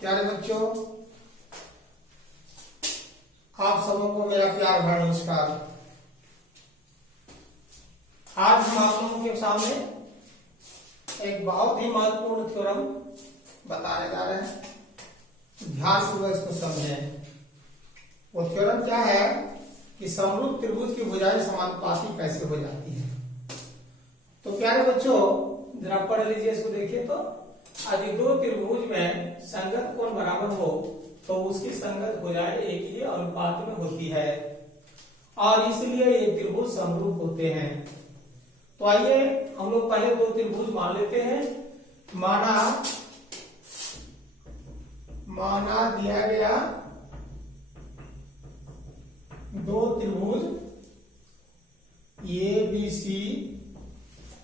प्यारे बच्चों, आप सबों को मेरा प्यार भरा नमस्कार। आज हम आप लोगों के सामने एक बहुत ही महत्वपूर्ण थ्योरम बताने जा रहे हैं। ध्यानपूर्वक इसको समझें। वो थ्योरम क्या है कि समरूप त्रिभुज की भुजाएं समानुपाती कैसे हो जाती है। तो प्यारे बच्चों, जरा पढ़ लीजिए इसको। देखिए तो यदि दो त्रिभुज में संगत कोण बराबर हो तो उसकी संगत भुजाएं एक ही अनुपात में होती है और इसलिए ये त्रिभुज समरूप होते हैं। तो आइए हम लोग पहले दो त्रिभुज मान लेते हैं। माना दिया गया दो त्रिभुज ABC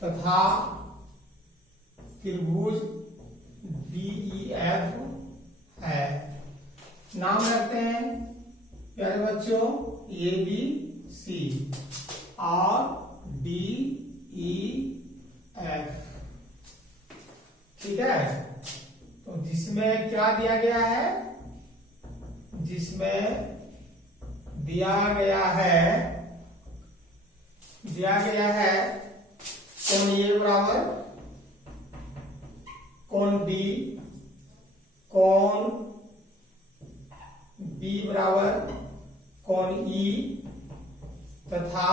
तथा त्रिभुज DEF है। नाम रखते हैं प्यारे बच्चों ABC और DEF। ठीक है। तो जिसमें क्या दिया गया है, जिसमें दिया गया है कोण ए बराबर कोण D, कोण B बराबर कोण E तथा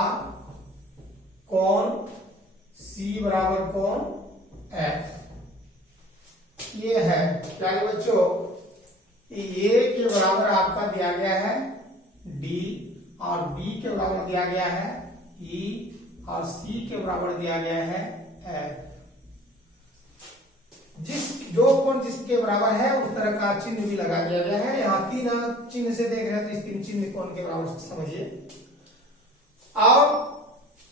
कोण C बराबर कोण F। ये है प्यारे बच्चों, A के बराबर आपका दिया गया है D और B के बराबर दिया गया है E और C के बराबर दिया गया है F। जो कोण जिसके बराबर है उस तरह का चिन्ह भी लगा दिया गया है। यहाँ तीन चिन्ह से देख रहे हैं तो इस तीन चिन्ह कोण के बराबर समझिए। और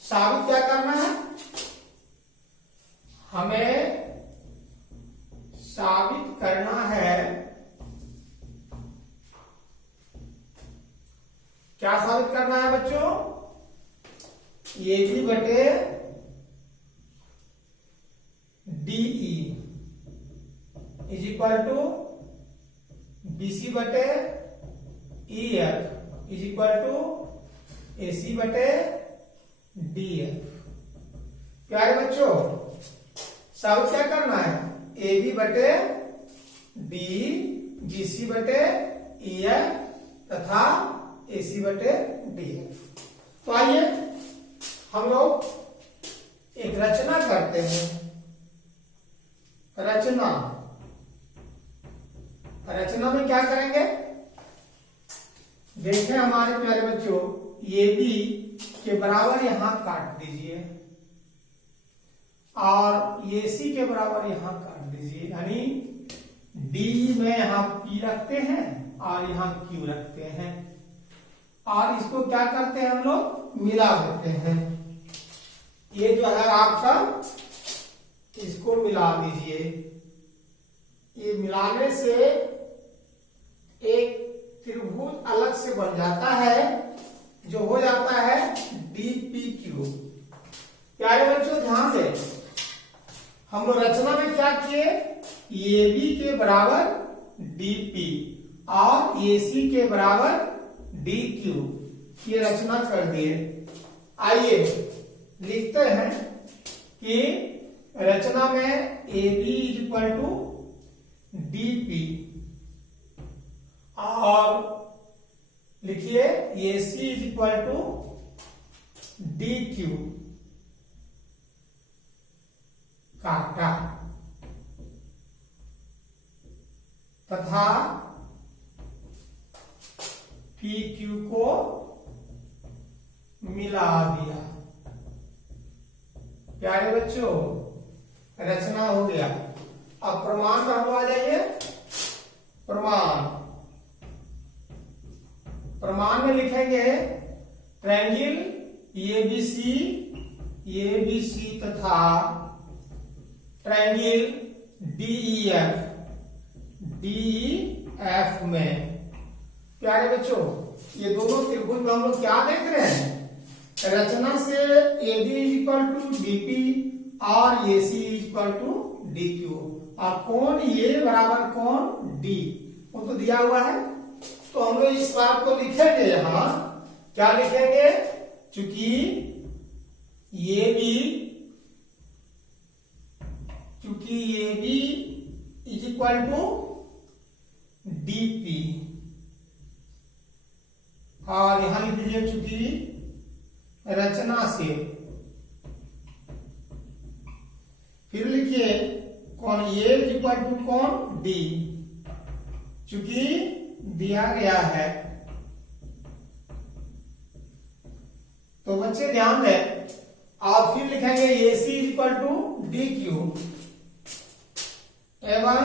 साबित क्या करना है, हमें साबित करना है, क्या साबित करना है बच्चों, AB बटे DE is equal to BC बटे EF is equal to AC बटे DF। प्यारे बच्चों, साबित क्या करना है, AB बटे DE, BC बटे EF तथा AC बटे DF। तो आइए हम लोग एक रचना करते हैं। रचना में क्या करेंगे, देखें हमारे प्यारे बच्चों, AB के बराबर यहां काट दीजिए और AC के बराबर यहां काट दीजिए। यानी D में यहां P रखते हैं और यहां Q रखते हैं और इसको क्या करते हैं, हम लोग मिला देते हैं। ये जो है आपका, इसको मिला दीजिए। ये मिलाने से एक त्रिभुज अलग से बन जाता है जो हो जाता है DPQ। प्यारे बच्चों ध्यान दें, हम लोग रचना में क्या किए, AB के बराबर DP और AC के बराबर DQ की रचना कर दिए। आइए लिखते हैं कि रचना में AB is equal to DP और लिखिए AC is equal to DQ काटा तथा PQ को मिला दिया। प्यारे बच्चों, रचना हो गया। अब प्रमाण पर हम आ जाइए। प्रमाण में लिखेंगे ट्रायंगल ABC तथा ट्रायंगल DEF में। प्यारे बच्चों, ये दोनों त्रिभुज में हम लोग क्या देख रहे हैं, रचना से AB इक्वल टू DP और AC इक्वल टू DQ और कोण ए बराबर कोण डी, वो तो दिया हुआ है। तो हम लोग इस बात को लिखेंगे यहां, क्या लिखेंगे, चूंकि ये भी इज इक्वल टू डीपी, और यहां लिख दीजिए चूंकि रचना से, फिर लिखिए कोण ए इज इक्वल टू कोण डी, चूंकि दिया गया है। तो बच्चे ध्यान दें, और फिर लिखेंगे A C is equal to D Q, एवं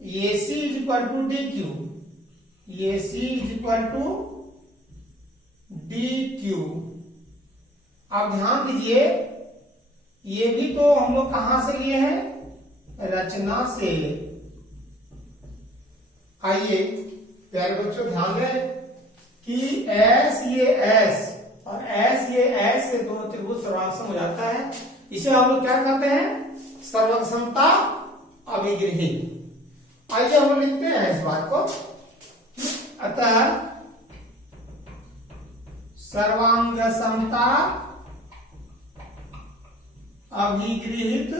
A C is equal to D Q, A C is equal to D Q. अब ध्यान दीजिए, ये भी तो हम लोग कहां से लिए हैं, रचना से। आइए प्यारे बच्चों ध्यान दें कि एस ये एस और एस ये एस से दोनों त्रिभुज सर्वांगसम हो जाता है। इसे हम लोग क्या कहते हैं, सर्वांगसमता अभिगृहित। आइए हम लिखते हैं इस बात को। अतः सर्वांगसमता अभिगृहित,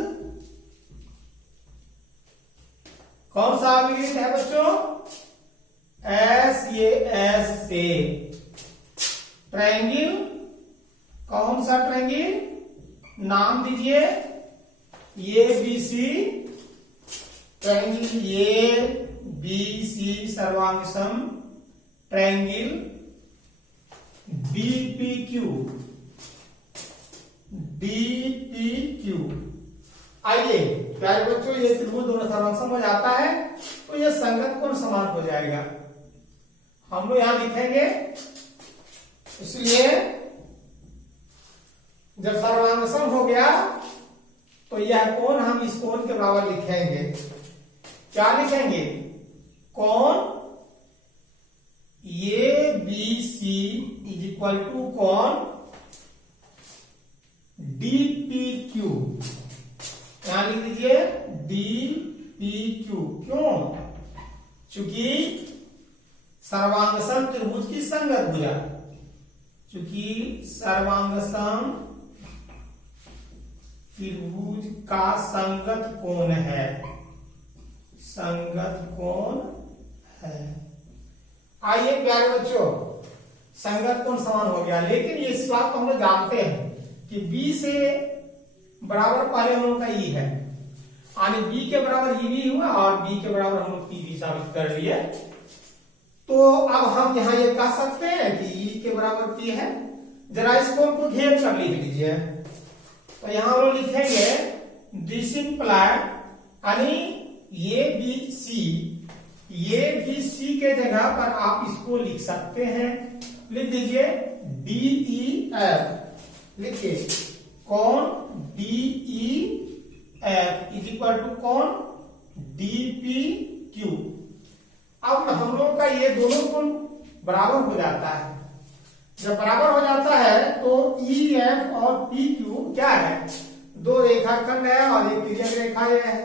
कौन सा अभिगृहित है बच्चों, एस ये एस से। ट्रायंगल, कौन सा ट्रायंगल, नाम दीजिए A B C, triangle A B C सर्वांगसम ट्रायंगल बीपीक्यू, डीपीक्यू। आइए प्यारे बच्चों, ये त्रिभुज दोनों सर्वांगसम हो जाता है तो ये संगत कोण समान हो जाएगा। हम लोग यहां लिखेंगे, इसलिए जब सर्वांगसम हो गया तो यह कोण हम इस कोण के बराबर लिखेंगे। क्या लिखेंगे, कोण A B C is equal to कोण डीपीक्यू, यहां लिख दीजिए डीपीक्यू। क्यों, चूंकि सर्वांगसम त्रिभुज की संगत भुजा, चूंकि सर्वांगसम त्रिभुज का संगत कोण है, संगत कोण है। आइए प्यारे बच्चों, संगत कोण समान हो गया, लेकिन ये इस बात को हम लोग जानते हैं कि B से बराबर पहले हम लोग का E है, यानी B के बराबर E भी हुआ और B के बराबर हम लोग P भी साबित कर लिए। तो अब हम यहाँ ये कह सकते हैं कि E के बराबर P है। जरा इस कोण को घेर कर लिख लीजिए। तो यहाँ हम लोग लिखेंगे दिस इंप्लाइड, यानी ये बी सी के जगह पर आप इसको लिख सकते हैं, लिख दीजिए DEF, लिखिए कोण DEF इज इक्वल टू कोण DPQ। अब हम लोग का ये दोनों कोण बराबर हो जाता है। जब बराबर हो जाता है तो EF और PQ क्या है, दो रेखाखंड है और एक तिर्यक रेखा ये है,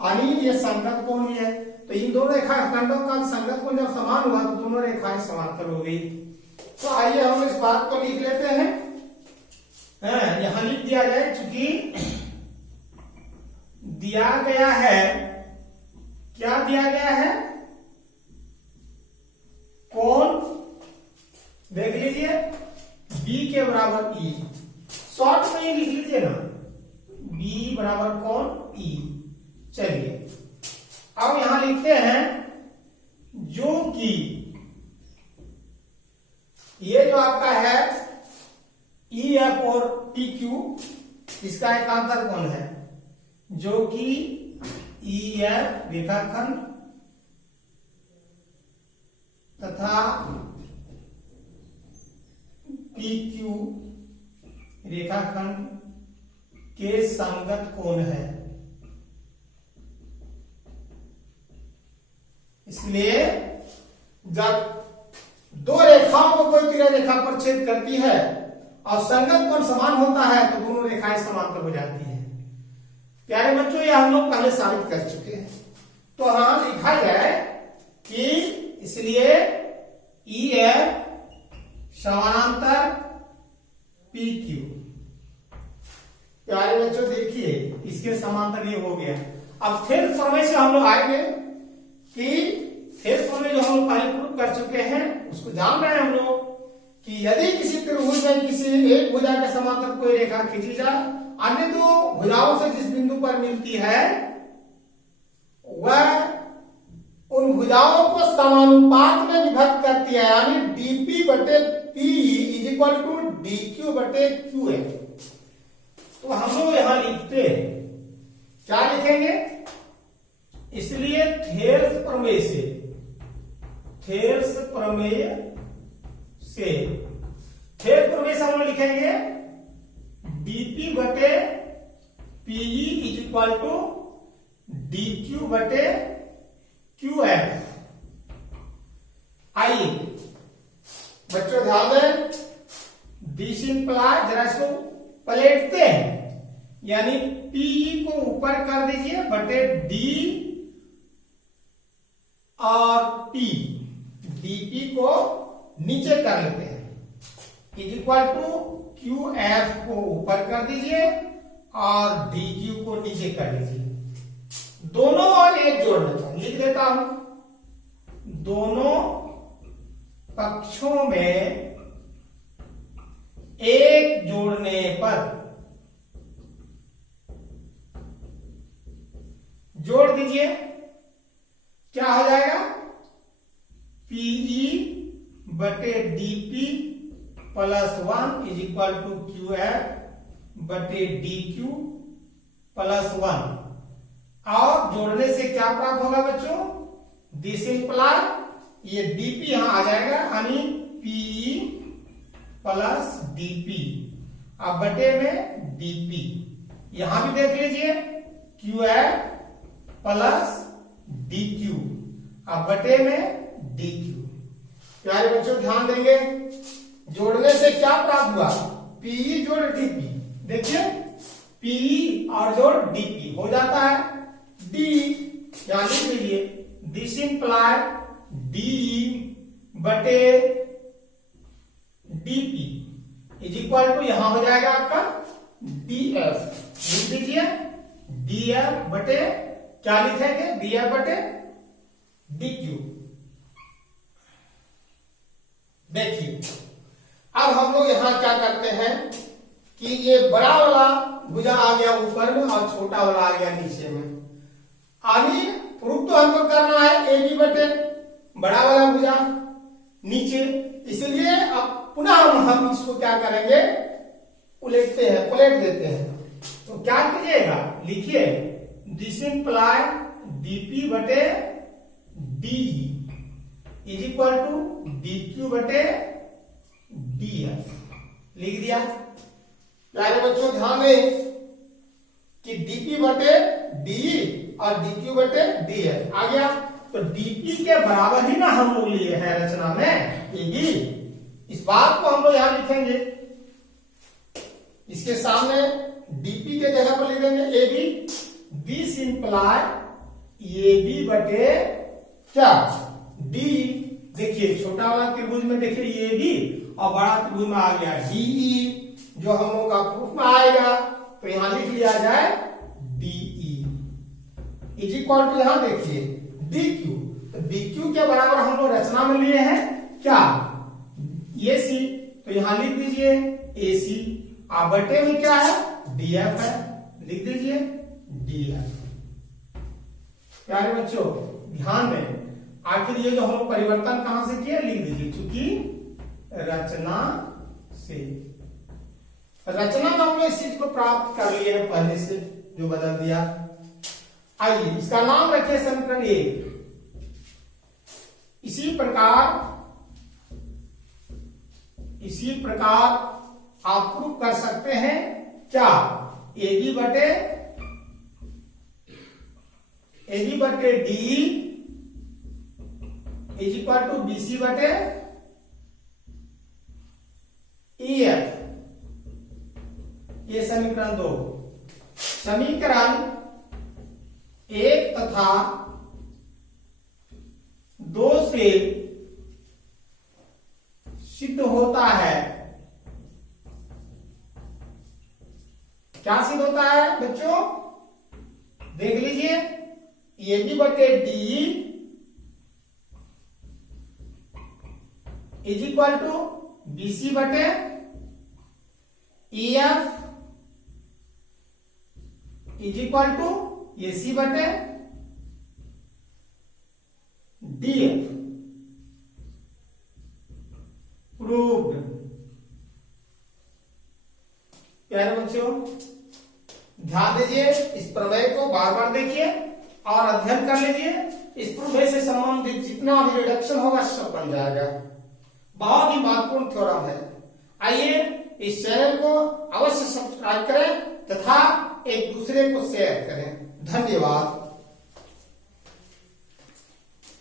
यानी ये संगत कोण भी है। तो इन दोनों रेखाखंडों का संगत कोण जब समान हुआ तो दोनों रेखाएं समांतर हो गई। तो आइए हम इस बात को लिख लेते हैं। यहां लिख दिया जाए, चूंकि दिया गया है, क्या दिया गया है, कोण देख लीजिए B के बराबर E, शॉर्ट में ही लिख लीजिए ना, B बराबर कोण E। चलिए अब यहां लिखते हैं जो कि ये जो आपका है EF और PQ, इसका एकांतर कोण है, जो कि EF रेखाखंड तथा PQ रेखाखंड के संगत कोण है। इसलिए जब दो रेखाओं को कोई तिर्यक रेखा पर छेद करती है और संगत कोण समान होता है तो दोनों रेखाएं समांतर हो जाती है। प्यारे बच्चों, ये हम लोग पहले साबित कर चुके हैं। तो हाँ, लिखा जाए कि इसलिए EF समानांतर PQ। प्यारे बच्चों देखिए, इसके समांतर ये हो गया। अब थेल्स प्रमेय से हम लोग आएंगे कि थेल्स प्रमेय जो हम लोग पहले प्रूव कर चुके हैं उसको जान रहे हैं हम लोग कि यदि किसी त्रिभुज में किसी एक भुजा के समांतर कोई रेखा खींची जाए, अन्य दो भुजाओं से जिस बिंदु पर मिलती है वह उन भुजाओं को समानुपात में विभक्त करती है, यानी dp बटे PE is equal to dq बटे QF। तो हम लोग यहां लिखते हैं, क्या लिखेंगे? इसलिए थेल्स प्रमेय से हम लोग लिखेंगे dp बटे PE is equal to dq बटे QF। आइए बच्चों ध्यान दें, दिस इंप्लाय, जरा इसको पलटते हैं, यानी PE को ऊपर कर दीजिए बटे D और P, dP को नीचे कर लेते हैं, इज इक्वल टू QF को ऊपर कर दीजिए और DQ को नीचे कर लीजिए। दोनों और एक जोड़ने पर लिख देता हूं, दोनों पक्षों में एक जोड़ने पर जोड़ दीजिए, क्या हो जाएगा? PE बटे DP plus 1 is equal to QF बटे DQ प्लस 1। और जोड़ने से क्या प्राप्त होगा बच्चों? दिस इंप्लाय, ये dp यहां आ जाएगा, यानी PE प्लस DP, अब बटे में DP, यहां भी देख लीजिए QF प्लस DQ, अब बटे में DQ। प्यारे बच्चों ध्यान देंगे, जोड़ने से क्या प्राप्त हुआ? PE जोड़ DP, देखिए PE और जोड़ DP हो जाता है D, यहां लिख लीजिए दिस इंप्लाय D बटे DP इज इक्वल टू, यहां हो जाएगा आपका DF, लिख दीजिए DF बटे, क्या लिखेंगे? DF बटे DQ। देखिए अब हम लोग यहां क्या करते हैं कि ये बड़ा वाला भुजा आ गया ऊपर में और छोटा वाला आ गया नीचे में। आगे प्रूफ तो हमको करना है AB बटे बड़ा वाला भुजा नीचे, इसलिए अब पुनः हम इसको क्या करेंगे? उलटते हैं, पलट देते हैं। तो क्या कीजिएगा? लिखिए दिस इंप्लाय DP बटे DE is equal to DQ बटे DF, लिख दिया। प्यारे बच्चों ध्यान दें कि DP बटे DE और DQ बटे DF आ गया, तो DP के बराबर ही ना हम लोग लिए हैं रचना में AB। इस बात को हम लोग यहां लिखेंगे, इसके सामने DP के जगह पर लिख देंगे AB। दिस इंप्लाय AB बटे क्या? DE। देखिए छोटा वाला त्रिभुज में देखिए AB और बड़ा त्रिभुज में आ गया DE, जो हम लोग का प्रूफ में आएगा, तो यहां लिख लिया जाए DE इज इक्वल टू, यहां देखिए DQ, तो DQ के बराबर हम लोग रचना में लिए हैं क्या? AC, तो यहां लिख दीजिए AC, आप बटे में क्या है? DF है, लिख दीजिए DF। प्यारे बच्चों ध्यान दें, आखिर ये जो हम लोग परिवर्तन कहां से किए लिख दीजिए, चूंकि रचना से, रचना में हम लोग इस चीज को प्राप्त कर लिए हैं पहले से, जो बदल दिया। आइए इसका नाम रखिए समीकरण 1। इसी प्रकार आप प्रूव कर सकते हैं क्या? AB बटे DE is equal to BC बटे EF, ये समीकरण 2। समीकरण एक तथा दो से सिद्ध होता है। क्या सिद्ध होता है बच्चों? देख लीजिए, ए बी बटे D is equal to B C बटे E F is equal to A C बटे डी एफ। प्रूव्ड। प्यारे बच्चों, ध्यान दीजिए, इस प्रमेय को बार बार देखिए और अध्ययन कर लीजिए। इस प्रमेय से संबंधित जितना भी रिडक्शन होगा सब बन जाएगा। बहुत ही महत्वपूर्ण थ्योरम है। आइए इस चैनल को अवश्य सब्सक्राइब करें तथा एक दूसरे को शेयर करें। धन्यवाद।